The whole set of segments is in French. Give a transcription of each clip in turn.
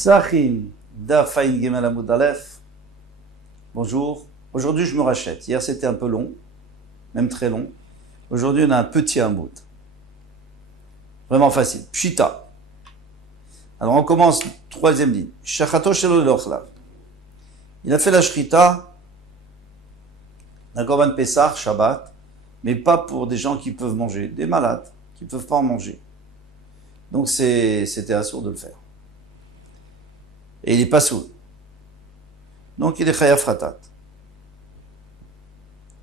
Sachim Dafain Gemel Amud Aleph. Bonjour. Aujourd'hui, je me rachète. Hier, c'était un peu long, même très long. Aujourd'hui, on a un petit Amud. Vraiment facile. Pshita. Alors, on commence, troisième ligne. Shachato Shelo Leochlav. Il a fait la shrita d'un Korban Pessah, Shabbat, mais pas pour des gens qui peuvent manger, des malades qui ne peuvent pas en manger. Donc, c'était assourd de le faire. Et il n'est pas sourd. Donc, il est chayav ratat.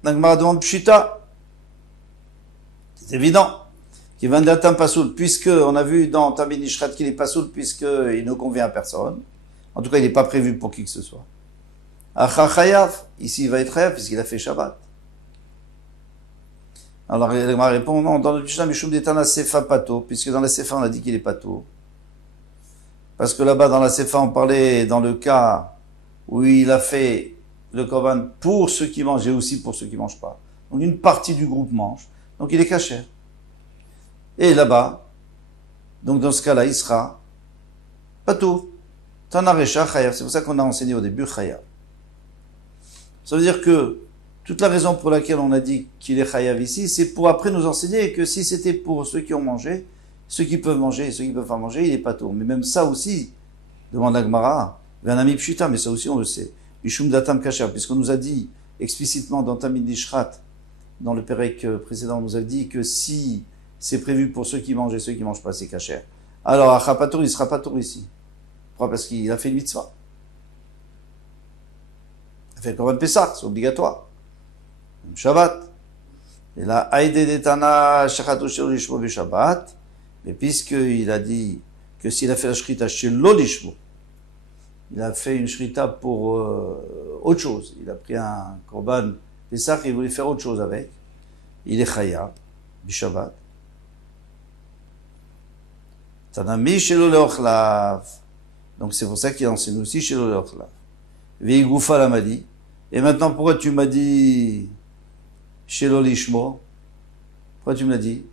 Nagmara demande pshita. C'est évident. Qu'il va d'atteint pas soul, puisque on a vu dans Tamid Nishrat qu'il est pas soul, puisqu'il ne convient à personne. En tout cas, il n'est pas prévu pour qui que ce soit. Acha chayav. Ici, il va être chayav, puisqu'il a fait Shabbat. Alors, il va répondre, non, dans le Mishnah, Mishum Detana Sefa Pato, puisque dans la Sefa, on a dit qu'il est Pato. Parce que là-bas, dans la Sefa, on parlait dans le cas où il a fait le Korban pour ceux qui mangent et aussi pour ceux qui ne mangent pas. Donc, une partie du groupe mange. Donc, il est caché. Et là-bas, donc dans ce cas-là, il sera Pato. Tanarecha Chayav. C'est pour ça qu'on a enseigné au début Chayav. Ça veut dire que toute la raison pour laquelle on a dit qu'il est Chayav ici, c'est pour après nous enseigner que si c'était pour ceux qui ont mangé, ceux qui peuvent manger et ceux qui ne peuvent pas manger, il est Pato. Mais même ça aussi, demande l'Agmara, un ami Pshita, mais ça aussi on le sait. Mishum Datam Kasher, puisqu'on nous a dit explicitement dans Tamid Nishrat, dans le Pérec précédent, on nous a dit que si c'est prévu pour ceux qui mangent et ceux qui ne mangent pas, c'est Kasher. Alors, Achapator, il ne sera pas Tour ici. Pourquoi? Parce qu'il a fait une mitzvah. Il a fait le Korban Pessah, c'est obligatoire. Shabbat. Et là, Aïde Detana Shachato Shelo Lishmo Shabbat. Et puisqu'il a dit que s'il a fait la shrita Shelo Lishmo, il a fait une shrita pour autre chose. Il a pris un Korban Pessah et il voulait faire autre chose avec. Il est Chaya, Bishabbat. Tanami Shelo Leochlav. Donc c'est pour ça qu'il enseigne aussi Shelo Leochlav. Veigoufa Lamadi. Et maintenant, pourquoi tu m'as dit Shelo Lishmo? Pourquoi tu me l'as dit?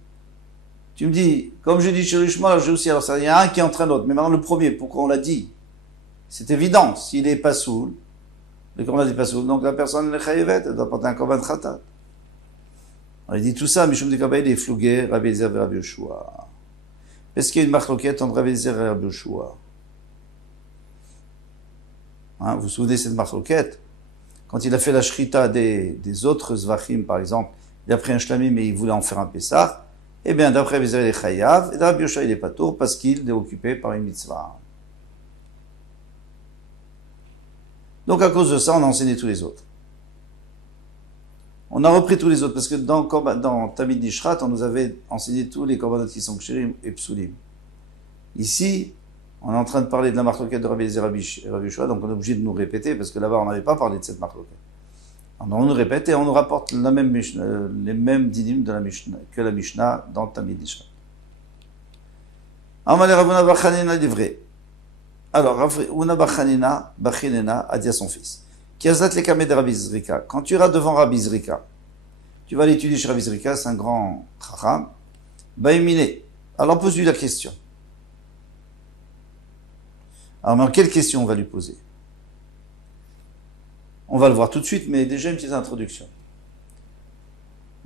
Tu me dis, comme je dis Shelo Lishmo, alors j'ai aussi, alors ça, il y a un qui entraîne l'autre. Mais maintenant, le premier, pourquoi on l'a dit? C'est évident. S'il est pas soul, le korban n'est pas soul, donc la personne est chayevet, elle doit porter un korban khatat. On dit tout ça, Mishum de Kabaïl est flougué, Rabbi Eliezer et Rabbi Yoshua. Est-ce qu'il y a une marloquette entre Rabbi Eliezer et Rabbi Yoshua? Hein, vous vous souvenez de cette marloquette? Quand il a fait la shrita des autres zvachim, par exemple, il a pris un shlamim mais il voulait en faire un pessah, eh bien, d'après Rabbi Eliezer, il est chayav, et Rabbi Yoshua, il est pas tour parce qu'il est occupé par une mitzvah. Donc, à cause de ça, on a enseigné tous les autres. On a repris tous les autres, parce que dans Tamid Nishrat, on nous avait enseigné tous les korbanot qui sont kshirim et psulim. Ici, on est en train de parler de la marloquette de Rabbi Eliezer et Rabbi Yoshua, donc on est obligé de nous répéter, parce que là-bas, on n'avait pas parlé de cette marloquette. Alors, on nous répète et on nous rapporte les mêmes dinim de la Mishnah, que la Mishnah dans Tamid Nishrat. Amalé Ravuna Bachanina livré. Alors, Ravuna Bachanina a dit à son fils, Kiazat le kameh de Rabbi Zrika. Quand tu iras devant Rabbi Zrika, tu vas l'étudier chez Rabbi Zrika, c'est un grand chacham. Baïmine. Alors pose-lui la question. Alors, mais quelle question on va lui poser? On va le voir tout de suite, mais déjà une petite introduction.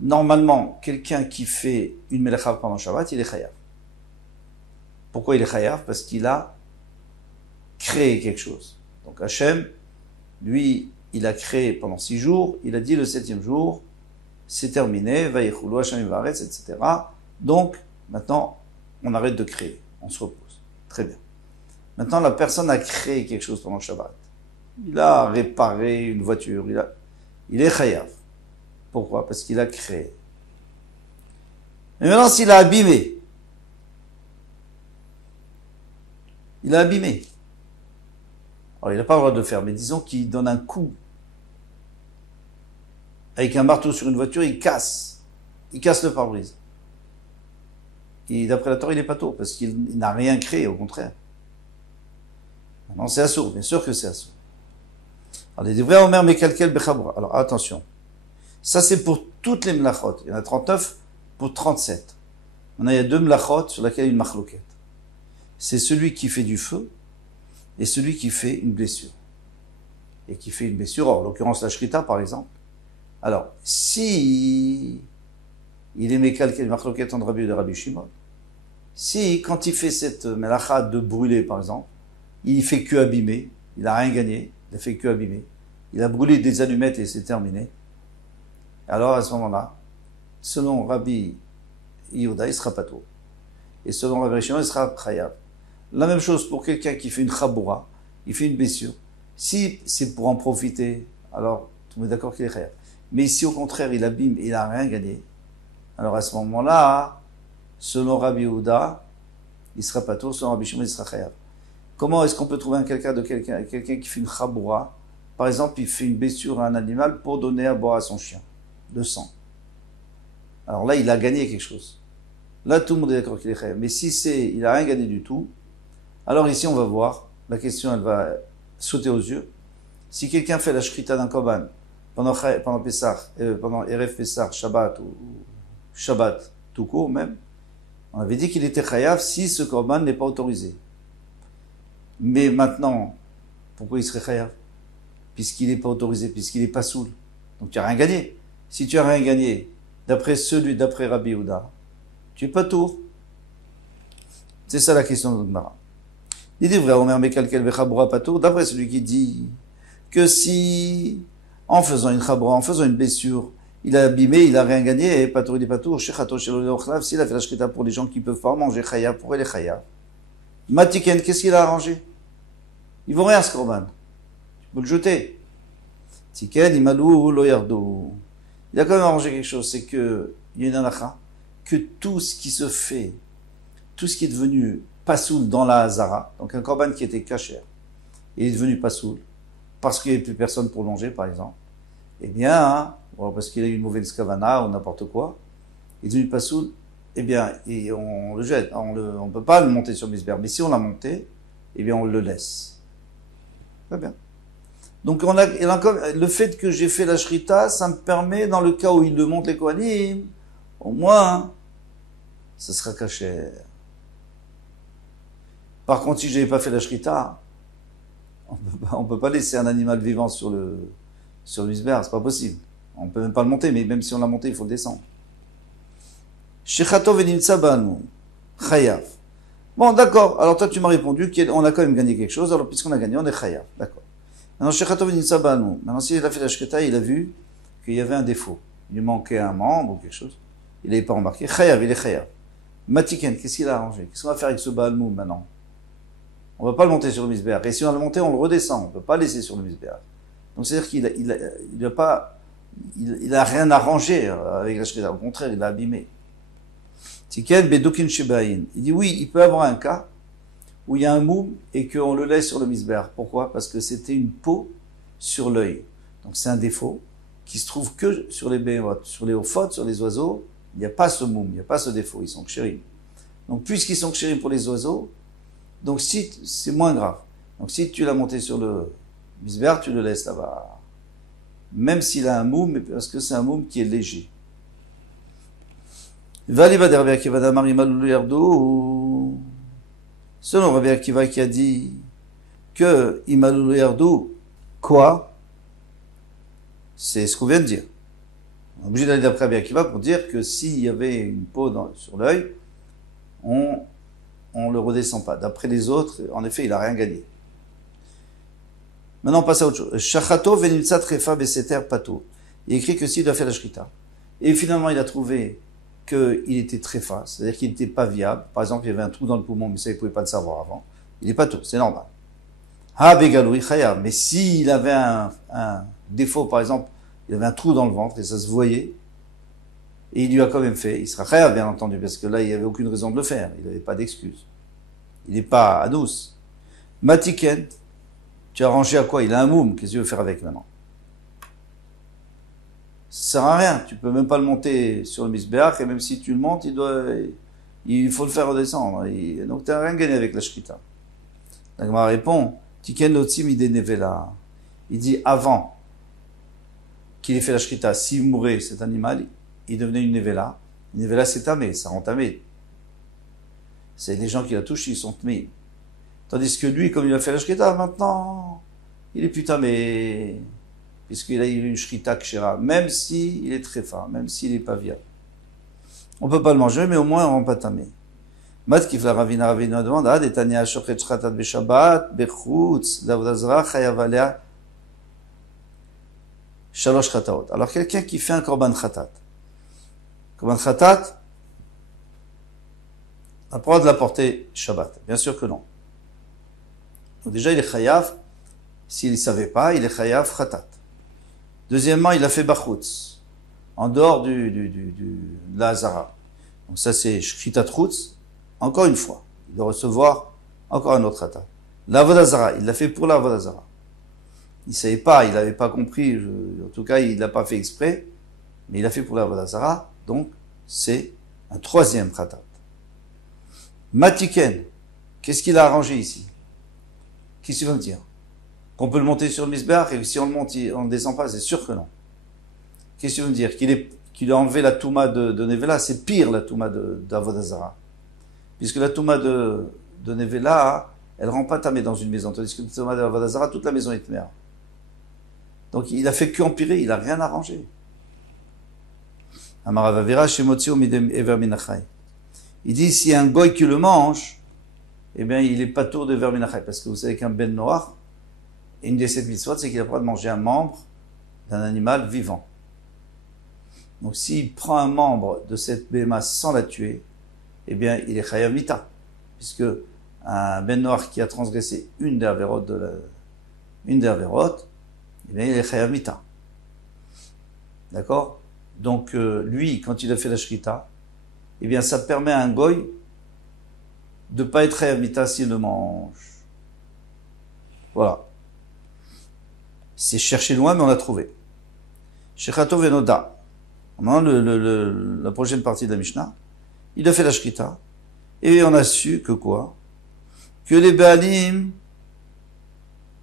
Normalement, quelqu'un qui fait une melacha pendant Shabbat, il est chayav. Pourquoi il est chayav? Parce qu'il a créé quelque chose. Donc Hachem, lui, il a créé pendant 6 jours, il a dit le 7e jour, c'est terminé, vaïchoulou, Hachem varetz, etc. Donc, maintenant, on arrête de créer, on se repose. Très bien. Maintenant, la personne a créé quelque chose pendant le Shabbat. Il a réparé une voiture, il est chayav. Pourquoi? Parce qu'il a créé. Mais maintenant, s'il a abîmé, il a abîmé. Alors, il n'a pas le droit de le faire, mais disons qu'il donne un coup. Avec un marteau sur une voiture, il casse. Il casse le pare-brise. Et d'après la Torah, il n'est pas tôt, parce qu'il n'a rien créé, au contraire. Maintenant, c'est assourd, bien sûr que c'est assourd. Alors, les vrais Omer Mekalkel Bechabra. Alors, attention. Ça, c'est pour toutes les mlachot. Il y en a 39 pour 37. Maintenant, il y a 2 mlachot sur lesquelles il y a une machloquette. C'est celui qui fait du feu et celui qui fait une blessure. Et qui fait une blessure, en l'occurrence la shrita par exemple. Alors, si il est mécal qu'il marloquet entre Rabbi et Rabbi Shimon, si quand il fait cette melacha de brûler par exemple, il fait que abîmer, il n'a rien gagné, il a fait que abîmer, il a brûlé des allumettes et c'est terminé, alors à ce moment-là, selon Rabbi Yehuda, il sera pato. Et selon Rabbi Shimon, il sera chayav. La même chose pour quelqu'un qui fait une chaboura, il fait une blessure. Si c'est pour en profiter, alors tout le monde est d'accord qu'il est chayav. Mais si au contraire il abîme et il n'a rien gagné, alors à ce moment-là, selon Rabbi Yehuda, il sera pato, selon Rabbi Shimon, il sera chayav. Comment est-ce qu'on peut trouver quelqu'un qui fait une chaboura? Par exemple, il fait une blessure à un animal pour donner à boire à son chien, de sang. Alors là, il a gagné quelque chose. Là, tout le monde est d'accord qu'il est chayav. Mais si il n'a rien gagné du tout, alors ici, on va voir, la question, elle va sauter aux yeux. Si quelqu'un fait la shrita d'un korban pendant Pessah, pendant Erev Pessah, Shabbat ou Shabbat, tout court même, on avait dit qu'il était chayav si ce korban n'est pas autorisé. Mais maintenant, pourquoi il serait chayav? Puisqu'il n'est pas autorisé, puisqu'il n'est pas soul. Donc tu n'as rien gagné. Si tu n'as rien gagné, d'après Rabbi Yehuda, tu n'es pas tour. C'est ça la question de Gemara. Il dit vrai, Omer Mekal Kel Vechabura Patour, d'après celui qui dit que si, en faisant une chabura, en faisant une blessure, il a abîmé, il a rien gagné, et Patour, il est Patour, Shechato Shelo Leochlav, s'il a fait la shkita pour les gens qui peuvent pas manger chayav, pour les chayav. Matiken, qu'est-ce qu'il a arrangé? Ils vont rien, ce korban. Tu peux le jeter. Tiken, Imalou, Lo Yardou. Il a quand même arrangé quelque chose, c'est que, il y a une halakha, que tout ce qui se fait, tout ce qui est devenu pasoul dans la hazara, donc un korban qui était kasher, il est devenu pasoul, parce qu'il n'y avait plus personne pour manger, par exemple, eh bien, parce qu'il a eu une mauvaise kavana ou n'importe quoi, il est devenu pasoul, eh bien, et on le jette, on ne peut pas le monter sur le misber, mais si on l'a monté, eh bien, on le laisse. Très bien. Donc, le fait que j'ai fait la shrita, ça me permet, dans le cas où il le monte les kohanim, au moins, ce sera kasher. Par contre, si je n'avais pas fait la shrita, on peut pas laisser un animal vivant sur le misber, c'est pas possible. On peut même pas le monter, mais même si on l'a monté, il faut le descendre. Shechato venimtsa banu, chayav. Bon, d'accord. Alors toi, tu m'as répondu qu'on a quand même gagné quelque chose. Alors puisqu'on a gagné, on est chayav. D'accord. Maintenant, shechato venimtsa banu. Maintenant, s'il a fait la shrita, il a vu qu'il y avait un défaut. Il lui manquait un membre ou quelque chose. Il n'avait pas remarqué. Chayav, il est chayav. Matiken, qu'est-ce qu'il a arrangé? Qu'est-ce qu'on va faire avec ce balmou maintenant? On ne va pas le monter sur le misbéach. Et si on a le monté, on le redescend. On ne peut pas laisser sur le misbéach. Donc c'est-à-dire qu'il a rien arrangé avec la shrita. Au contraire, il a abîmé. Tiken bedukin shebaïn. Il dit oui, il peut avoir un cas où il y a un moum et qu'on le laisse sur le misbéach. Pourquoi? Parce que c'était une peau sur l'œil. Donc c'est un défaut qui se trouve que sur les béhémoth, sur les ophotes, sur les oiseaux. Il n'y a pas ce moum, il n'y a pas ce défaut. Ils sont kshérim. Donc puisqu'ils sont kshérim pour les oiseaux, donc si c'est moins grave. Donc si tu l'as monté sur le misbéach, tu le laisses là-bas. Même s'il a un moum, mais parce que c'est un moum qui est léger. Selon Rabbi Akiva qui a dit que Imalulu Yardou, quoi? C'est ce qu'on vient de dire. On est obligé d'aller d'après Rabbi Akiva pour dire que s'il y avait une peau sur l'œil, on le redescend pas. D'après les autres, en effet, il a rien gagné. Maintenant, on passe à autre chose. Shachato venimtsa trefa beseter pato. Il écrit que s'il a fait la shrita, et finalement il a trouvé qu'il était tréfa, c'est-à-dire qu'il n'était pas viable. Par exemple, il y avait un trou dans le poumon, mais ça, il ne pouvait pas le savoir avant. Il n'est pas tout, c'est normal. Ha begaloui chayav. Mais s'il avait un défaut, par exemple, il avait un trou dans le ventre et ça se voyait, et il lui a quand même fait, il sera chayav, bien entendu, parce que là, il n'y avait aucune raison de le faire. Il n'avait pas d'excuse. Il n'est pas anous. Matiken, tu as rangé à quoi? Il a un moum, qu'est-ce que tu veux faire avec maintenant? Ça sert à rien, tu peux même pas le monter sur le misbéach, et même si tu le montes, il faut le faire redescendre. Donc tu n'as rien gagné avec la shrita. La Gemara répond, Tiken lotzim ide nevela. Il dit avant qu'il ait fait la shrita, s'il mourait cet animal, il devenait une nevela. Une nevela c'est tamé, ça rend tamé. C'est les gens qui la touchent, ils sont tamés. Tandis que lui, comme il a fait la shrita, maintenant, il est putain, mais puisqu'il a eu une shrita kshera, même si il est très fin, même s'il est pas viable. On peut pas le manger, mais au moins on rend pas tamé. Mat kifla ravina demande, ah, detania shochet shratat beshabbat, bechutz, d'avdazra, chayav alea, shalosh chataot. Alors quelqu'un qui fait un korban khatat. Korban khatat, a le droit de la porter Shabbat. Bien sûr que non. Donc déjà, il est chayav. S'il ne savait pas, il est chayav khatat. Deuxièmement, il a fait bachutz, en dehors de la hazara. Donc ça, c'est shchitat chutz. Encore une fois, il doit recevoir encore un autre khatat. L'avodazara, il l'a fait pour l'avodazara. Il ne savait pas, il n'avait pas compris. En tout cas, il ne l'a pas fait exprès, mais il a fait pour l'avodazara. Donc, c'est un troisième khatat. Matiken, qu'est-ce qu'il a arrangé ici? Qu'est-ce qu'il va me dire? Qu'on peut le monter sur le misbeach et que si on le monte, on ne descend pas? C'est sûr que non. Qu'est-ce qu'il veut me dire? Qu'il a enlevé la touma de Nevela? C'est pire la touma d'Avodazara. Puisque la touma de Nevela, elle rend pas tamé dans une maison. Tandis que la touma d'Avodazara, toute la maison est tmère. Donc il a fait qu'empirer, il a rien arrangé. Amaravavira shemotio midem ever minachai. Il dit, si un goy qui le mange, eh bien, il est pas tour de verminachai. Parce que vous savez qu'un ben noir, une des 7 mitzvot, c'est qu'il a le droit de manger un membre d'un animal vivant. Donc, s'il prend un membre de cette béma sans la tuer, eh bien, il est chayav mita. Puisque un ben noir qui a transgressé une des avérotes eh bien, il est chayav mita. D'accord? Donc, lui, quand il a fait la shrita, eh bien, ça permet à un goy de pas être chayav mita s'il le mange. Voilà. C'est cherché loin, mais on l'a trouvé. Shechato venoda. La prochaine partie de la Mishnah, il a fait la shrita, et on a su que quoi? Que les Baalim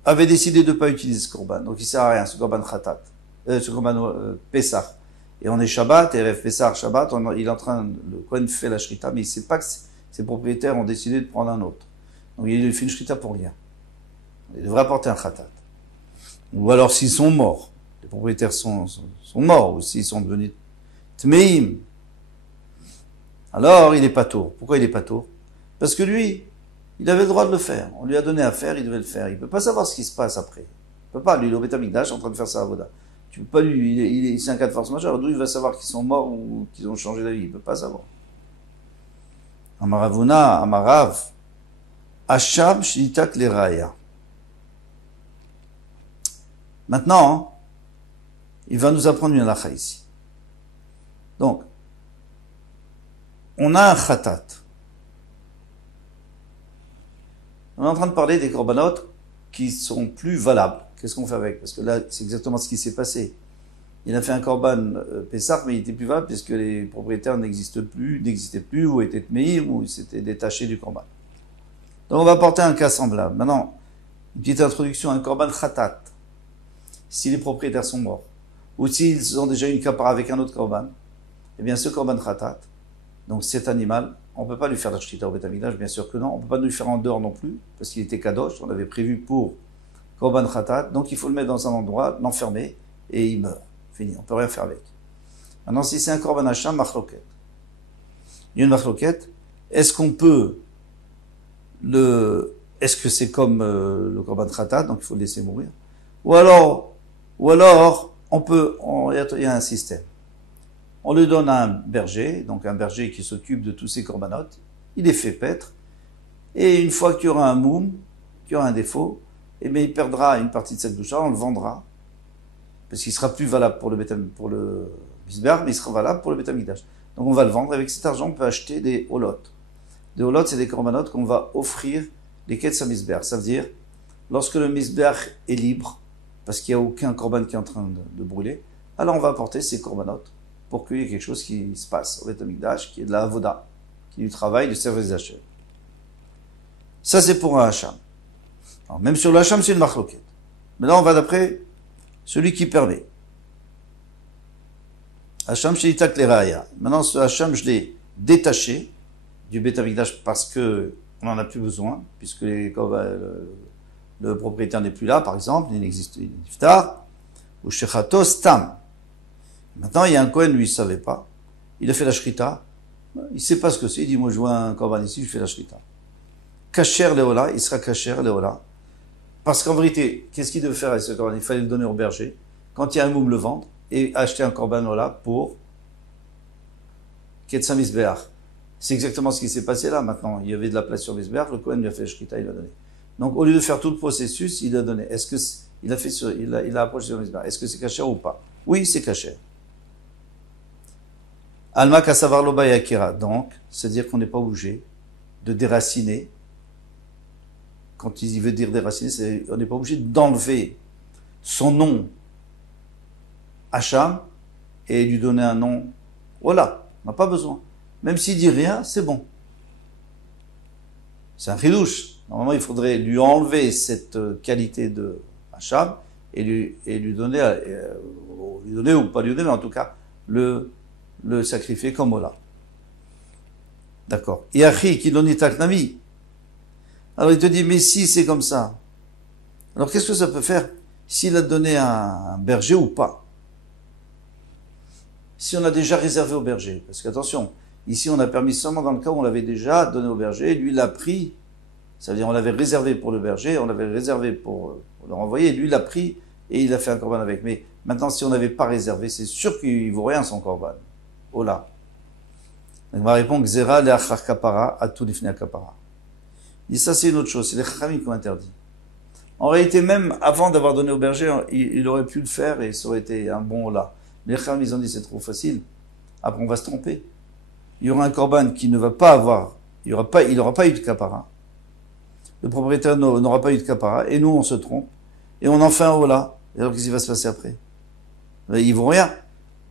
avaient décidé de ne pas utiliser ce korban. Donc il sert à rien, ce korban khatat, ce korban Pessah. Et on est Shabbat, et Erev Pessah, Shabbat, il est en train, le Kohen fait la shrita, mais il ne sait pas que ses propriétaires ont décidé de prendre un autre. Donc il fait une shrita pour rien. Il devrait apporter un khatat. Ou alors s'ils sont morts, les propriétaires sont morts, ou s'ils sont devenus tmeim, alors il est pas tour. Pourquoi il est pas tour? Parce que lui, il avait le droit de le faire. On lui a donné à faire, il devait le faire. Il peut pas savoir ce qui se passe après. Il peut pas, lui, il est au Beth Amikdash en train de faire sa avoda. Tu peux pas lui, c'est un cas de force majeure. D'où il va savoir qu'ils sont morts ou qu'ils ont changé d'avis? Il peut pas savoir. Amaravuna, Amarav, Hacham Shlitak Leraya. Maintenant, il va nous apprendre une halakha ici. Donc, on a un khatat. On est en train de parler des korbanot qui sont plus valables. Qu'est-ce qu'on fait avec? Parce que là, c'est exactement ce qui s'est passé. Il a fait un korban Pessah, mais il était plus valable puisque les propriétaires n'existaient plus, ou étaient tmeïr, ou s'étaient détachés du korban. Donc, on va porter un cas semblable. Maintenant, une petite introduction, un korban khatat. Si les propriétaires sont morts, ou s'ils ont déjà eu une kapara avec un autre korban, eh bien, ce korban khatat, donc cet animal, on ne peut pas lui faire la shrita au Beth Amikdash, bien sûr que non. On ne peut pas lui faire en dehors non plus, parce qu'il était kadosh, on avait prévu pour korban khatat, donc il faut le mettre dans un endroit, l'enfermer, et il meurt. Fini, on ne peut rien faire avec. Maintenant, si c'est un korban hacham, machloket. Il y a une machloket. Est-ce qu'on peut est-ce que c'est comme le korban khatat, donc il faut le laisser mourir? Ou alors, il y a un système. On lui donne un berger, donc un berger qui s'occupe de tous ces corbanotes, il les fait paître, et une fois qu'il y aura un moum, qu'il y aura un défaut, eh bien il perdra une partie de cette doucha, on le vendra, parce qu'il sera plus valable pour le bisbar, mais il sera valable pour le Beth Amikdash. Donc on va le vendre, avec cet argent on peut acheter des holot. Des holot, c'est des corbanotes qu'on va offrir les ketz à misbar. Ça veut dire, lorsque le misbar est libre, parce qu'il n'y a aucun korban qui est en train de brûler, alors on va apporter ces corbanotes pour qu'il y ait quelque chose qui se passe au Beth Amikdash, qui est de la avoda, qui est du travail, du service d'achat. Ça, c'est pour un hacham. Alors, même sur le hacham, c'est une machloket. Mais là, on va d'après celui qui permet. Hacham shelitak leraya. Maintenant, ce hacham, je l'ai détaché du Beth Amikdash parce que on n'en a plus besoin, puisque le propriétaire n'est plus là, par exemple, il n'existe plus d'iftar, ou shechato stam. Maintenant, il y a un Kohen, lui, il ne savait pas. Il a fait la shrita. Il ne sait pas ce que c'est. Il dit, moi, je vois un korban ici, je fais la shrita. Kacher leola, il sera kacher leola. Parce qu'en vérité, qu'est-ce qu'il devait faire avec ce korban? Il fallait le donner au berger. Quand il y a un moum, le vendre. Et acheter un korban leola pour Ketsa Misbeach. C'est exactement ce qui s'est passé là, maintenant. Il y avait de la place sur Misbeach, le Kohen lui a fait la shrita, il l'a donné. Donc, au lieu de faire tout le processus, il l'a donné. Est-ce que il a approché sur Misbeach? Est-ce que c'est kacher ou pas? Oui, c'est kacher. Alma kasavar loba yakira. Donc, c'est-à-dire qu'on n'est pas obligé de déraciner. Quand il veut dire déraciner, on n'est pas obligé d'enlever son nom Hacham et lui donner un nom. Voilà, on n'a pas besoin. Même s'il dit rien, c'est bon. C'est un chidouche. Normalement, il faudrait lui enlever cette qualité de Hacham et lui donner ou pas lui donner, mais en tout cas, le sacrifier comme Ola. D'accord. Yachi kilonitaknami. Alors il te dit, mais si c'est comme ça, alors qu'est-ce que ça peut faire s'il a donné un berger ou pas? Si on a déjà réservé au berger, parce qu'attention, ici on a permis seulement dans le cas où on l'avait déjà donné au berger, lui l'a pris, ça veut dire on l'avait réservé pour le berger, on l'avait réservé pour le renvoyer, lui l'a pris et il a fait un korban avec. Mais maintenant si on n'avait pas réservé, c'est sûr qu'il ne vaut rien son korban. Oh là. Donc on va répondre Gzera le'achar kapara atu lifnei kapara. Et ça c'est une autre chose, c'est les chachamim qui ont interdit. En réalité, même avant d'avoir donné au berger, il aurait pu le faire et ça aurait été un bon là. Les chachamim, ils ont dit c'est trop facile. Après, on va se tromper. Il y aura un korban qui ne va pas avoir, il n'aura pas eu de kapara. Le propriétaire n'aura pas eu de kapara et nous, on se trompe et on en fait un hola. Et alors, qu'est-ce qui va se passer après? Ils vont rien,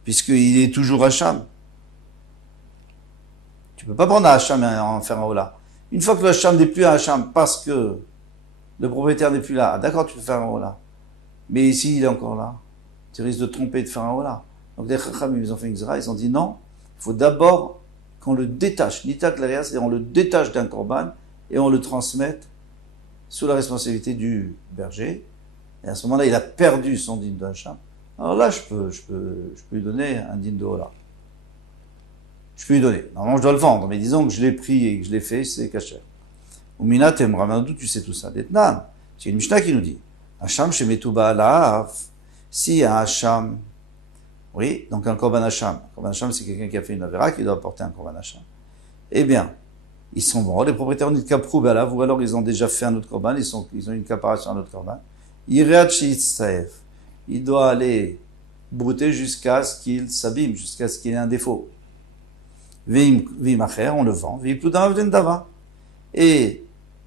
puisqu'il est toujours Hacham. Tu peux pas prendre un Hacham et en faire un hola. Une fois que le Hacham n'est plus un Hacham parce que le propriétaire n'est plus là, d'accord, tu peux faire un hola. Mais ici, il est encore là. Tu risques de te tromper et de faire un hola. Donc les Chachamim, ils ont fait une xéra, ils ont dit non, il faut d'abord qu'on le détache. Nita Klaria, c'est-à-dire on le détache d'un korban et on le transmette sous la responsabilité du berger. Et à ce moment-là, il a perdu son din de Hacham. Alors là, je peux lui donner un din de hola. Je peux lui donner. Normalement, je dois le vendre, mais disons que je l'ai pris et que je l'ai fait, c'est caché. Ou Mina Temramadou, tu sais tout ça. D'Etnan. C'est une Mishnah qui nous dit Hacham chez Metouba Alaaf. Si un Hacham, oui, donc un korban Hacham. Un korban Hacham, c'est quelqu'un qui a fait une avéra qui doit apporter un korban Hacham. Eh bien, ils sont bons. Les propriétaires ont une kaprou balav, ou alors ils ont déjà fait un autre korban, ils ont une kapara sur un autre korban. Ireat Sheitzaev. Il doit aller brouter jusqu'à ce qu'il s'abîme, jusqu'à ce qu'il ait un défaut. Vim acher, on le vend. Vim pludam dava. Et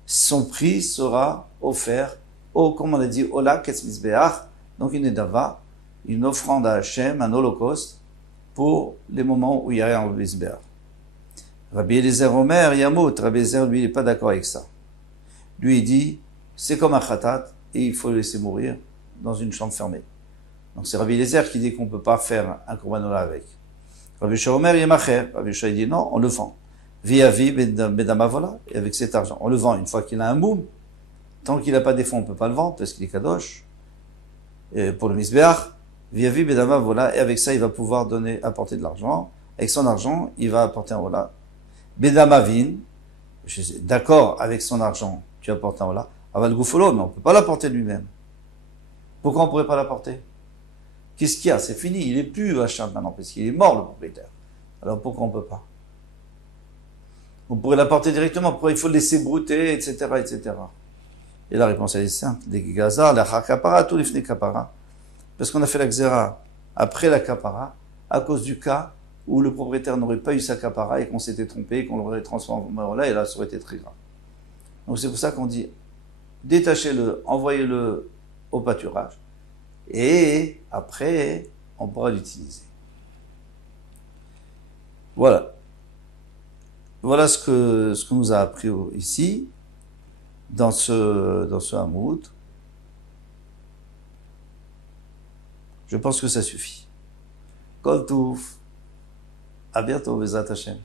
son prix sera offert comme on a dit, Ola Ketz Mizbeach, donc une nedava, une offrande à Hachem, un holocauste, pour les moments où il y a rien au Mizbeach. Rabbi Eliezer Omer, Yamut, Rabbi Eliezer, lui, il n'est pas d'accord avec ça. Lui, il dit, c'est comme un khatat, et il faut le laisser mourir dans une chambre fermée. Donc c'est Rabbi Eliezer qui dit qu'on ne peut pas faire un korban ola avec. Rabbi Shomer Yemacher, Rabbi Shomer dit non, on le vend. Viavi bedama voilà, et avec cet argent, on le vend une fois qu'il a un moum. Tant qu'il n'a pas des fonds, on ne peut pas le vendre parce qu'il est kadosh. Et pour le misbeach, viavi bedama voilà, et avec ça, il va pouvoir apporter de l'argent. Avec son argent, il va apporter un voilà. Bedama vin, je suis d'accord avec son argent, tu apportes un voilà. Aval goufolo, mais on ne peut pas l'apporter lui-même. Pourquoi on ne pourrait pas l'apporter? Qu'est-ce qu'il y a? C'est fini, il n'est plus Hacham maintenant, parce qu'il est mort le propriétaire. Alors pourquoi on ne peut pas? On pourrait l'apporter directement, pourquoi il faut le laisser brouter, etc., etc. Et la réponse elle est simple. Des gaza, la kapara, tout les fnei kapara. Parce qu'on a fait la xéra après la kapara, à cause du cas où le propriétaire n'aurait pas eu sa kapara et qu'on s'était trompé, qu'on l'aurait transformé en là, et là, ça aurait été très grave. Donc c'est pour ça qu'on dit, détachez-le, envoyez-le au pâturage, et après, on pourra l'utiliser. Voilà. Voilà ce que nous a appris ici, dans ce Hamoud. Je pense que ça suffit. Kol Touf. À bientôt, Bezat Hashem.